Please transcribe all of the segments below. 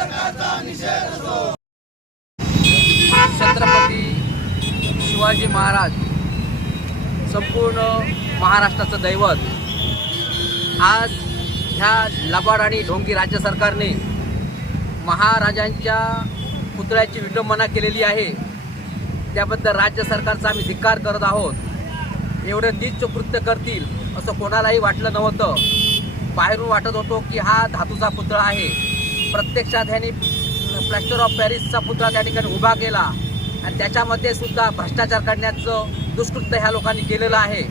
छत्रपती शिवाजी महाराज संपूर्ण महाराष्ट्राचं दैवत आज ह्या लबाड आणि ढोंगी राज्य सरकारने महाराजांच्या पुतळ्याची विटंबना केलेली आहे त्याबद्दल राज्य सरकारचा आम्ही धिक्कार करत आहोत एवढं नीच कृत्य करतील असं कोणालाही वाटलं नव्हतं बाहेरून वाटत होतो की हा धातूचा पुतळा आहे प्रत्यक्षात ह्यांनी प्लॅस्टर ऑफ पॅरिसचा पुतळा त्या ठिकाणी उभा केला आणि त्याच्यामध्ये सुद्धा भ्रष्टाचार करण्याचं दुष्कृत्य ह्या लोकांनी केलेलं आहे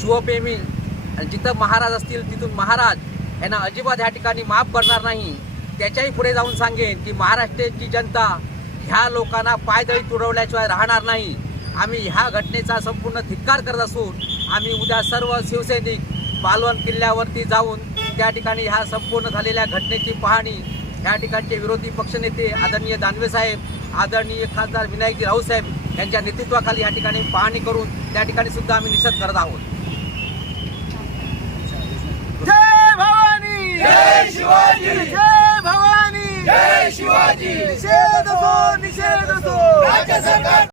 शिवप्रेमी आणि जिथं महाराज असतील तिथून महाराज यांना अजिबात ह्या ठिकाणी माफ करणार नाही त्याच्याही पुढे जाऊन सांगेन की महाराष्ट्राची जनता ह्या लोकांना पायदळी तुडवल्याशिवाय राहणार नाही आम्ही ह्या घटनेचा संपूर्ण धिक्कार करत असून आम्ही उद्या सर्व शिवसैनिक पालवण किल्ल्यावरती जाऊन त्या ठिकाणी ह्या संपूर्ण झालेल्या घटनेची पाहणी या ठिकाणचे विरोधी पक्षनेते आदरणीय दानवे साहेब आदरणीय खासदार विनायकजी राऊत साहेब यांच्या नेतृत्वाखाली या ठिकाणी पाहणी करून त्या ठिकाणी सुद्धा आम्ही निषेध करत आहोत शिवाजी शिवाजी